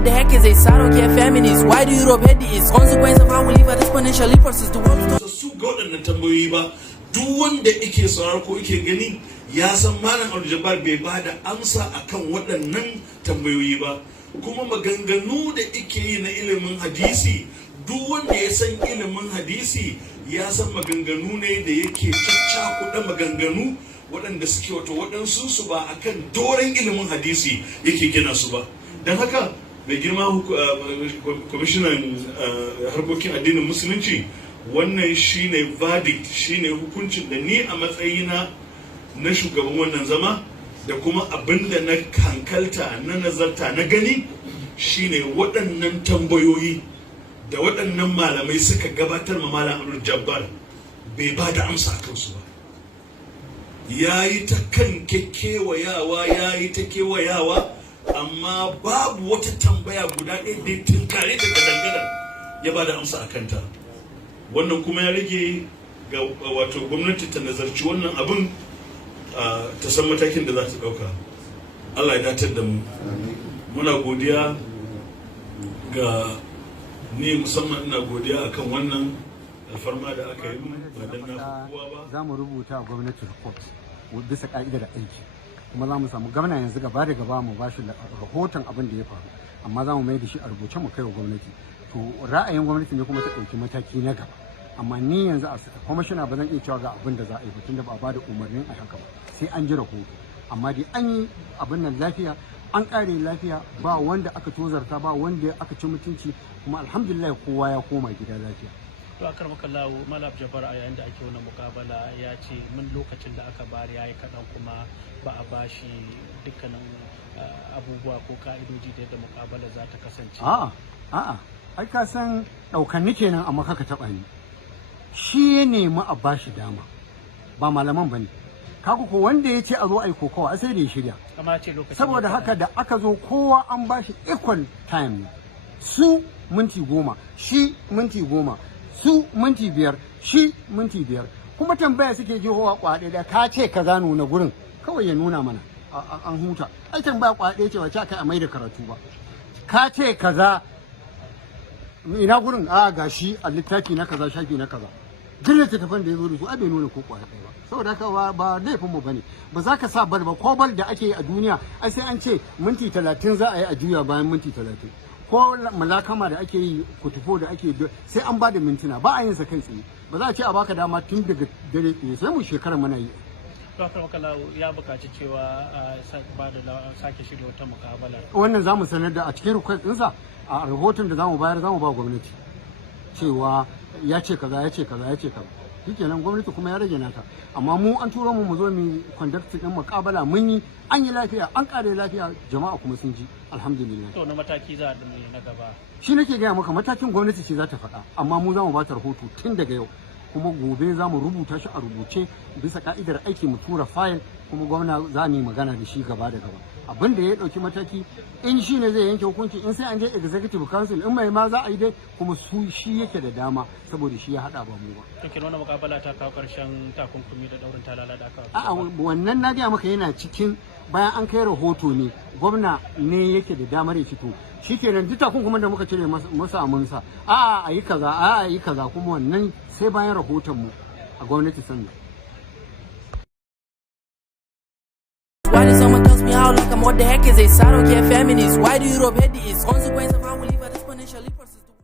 what the heck is a side or care feminist? Why do Europe hate the East? Consequence of how we live at exponentially process the world. Su ga waɗannan tambayoyi ba, duk wanda yake sauraro ko yake gani ya san Malam Abdul Jabbar bai ba da amsa akan waɗannan tambayoyi ba. Kuma maganganu da yake yi na ilimin hadisi, duk wanda ya san ilimin hadisi ya san maganganu ne da yake caccakuɗa maganganu waɗanda suke wato waɗansu su ba akan doren ilimin hadisi yake gina su ba. Don haka mai girma kwamishinan harkokin addinin musulunci, wannan shine verdict, shine hukuncin da ni a matsayina na shugaban wannan zama da kuma abinda na hankalta na nazarta na gani shine waɗannan tambayoyi da waɗannan malamai suka gabatar ma Malam Abdul Jabbar bai ba da amsa a kansu ba. Ya yi ta kan kewayawa, ya yi ta kewayawa, amma babu wata tambaya guda ɗaya da tinkare daga dangana ya ba da amsa a kanta. Wannan kuma ya rage ga wato gwamnati ta nazarci wannan abin ta san matakin da za ta ɗauka. Allah ya datar da mu. Muna godiya ga ni musamman, ina godiya akan wannan alfarma da aka yi ba dan na kowa ba. Za mu rubuta gwamnati report bisa ka'idar aiki, kuma za mu samu gwamna yanzu gaba da gaba mu bashi rahoton abin da ya faru, amma za mu mai da shi a rubuce mu kai wa gwamnati. To ra'ayin gwamnati ne kuma ta ɗauki mataki na gaba, amma ni yanzu a kwamishina ba zan iya cewa ga abin da za a yi tunda ba a bada umarnin a haka ba, sai an ji rahoto. Amma dai an yi abin nan lafiya, an ƙare lafiya, ba wanda aka tozarta, ba wanda aka ci mutunci, kuma alhamdulillah kowa ya koma gida lafiya. To a karmaka lawo Malam Jabbar a yayin da ake wannan mukabala ya ce min lokacin da aka bari yayi kaɗan, kuma ba a bashi dukkanin abubuwa ko ka'idoji da yadda mukabala za ta kasance. A'a ai ka san ɗaukanni kenan, amma kaka taɓa ni. Shi ya nemi a bashi dama, ba malaman bane. Kaga ko wanda ya ce a zo a yi kokawa sai da ya shirya. Saboda haka da aka zo kowa an bashi equal time, su minti 10, shi minti 10, su minti 5, shi minti 5. Kuma tambaya suke jihowa kwaɗe da ka ce kaza nuna gurin, kawai ya nuna mana an huta. Ai tambaya kwaɗe ce wace kai a mai da karatu ba. Ka ce kaza ina gurin, ga shi a littafi na kaza, shafi na kaza. Duk littattafan da ya zo da su bai nuna ko kwaɗe ba. Saboda haka ba laifin mu bane, ba za ka sa bal ba, ko bal da ake yi a duniya ai sai an ce minti 30 za a yi a juya bayan minti 30, ko mulakama da ake yi, kutufo da ake yi, sai an bada mintuna, ba a yin sa kai tsaye. Ba za a ce a baka dama tun daga dare tsaye, sai mu shekara muna yi. To haka ya buƙaci cewa sake shirya wata mukabala. Wannan za mu sanar da a cikin request ɗinsa, a rahoton da za mu bayar za mu ba gwamnati cewa ya ce kaza, ya ce kaza, ya ce kaza. Shikenan gwamnati kuma ya rage nata, amma mu an turo mu zo mu conduct din mukabala, mun yi, an yi lafiya, an kare lafiya, jama'a kuma sun ji, alhamdulillah. To na mataki za a na gaba, shi nake gaya maka, matakin gwamnati ce za ta faɗa, amma mu za mu ba ta rahoto tun daga yau, kuma gobe za mu rubuta shi a rubuce bisa ka'idar aiki, mu tura fayil, kuma gwamna za mu yi magana da shi gaba da gaba. Abin da ya ɗauki mataki, in shi ne zai yanke hukunci, in sai an je executive council, in mai ma za a yi dai, kuma shi yake da dama, saboda shi ya haɗa ba mu ba. To kenan wannan mukabala ta kawo ƙarshen takunkumi da ɗaurin talala da aka. A'a, wannan na gaya maka yana cikin, bayan an kai rahoto ne, gwamna ne yake da damar ya fito. Shi kenan duk takunkumin da muka cire masa amunsa, a yi kaza, a yi kaza, kuma wannan sai bayan rahoton mu a gwamnati sannan. Why did someone tells me how like I'm what the heck is a side or care feminist? Why do Europe hate the East? Consequence of how we live at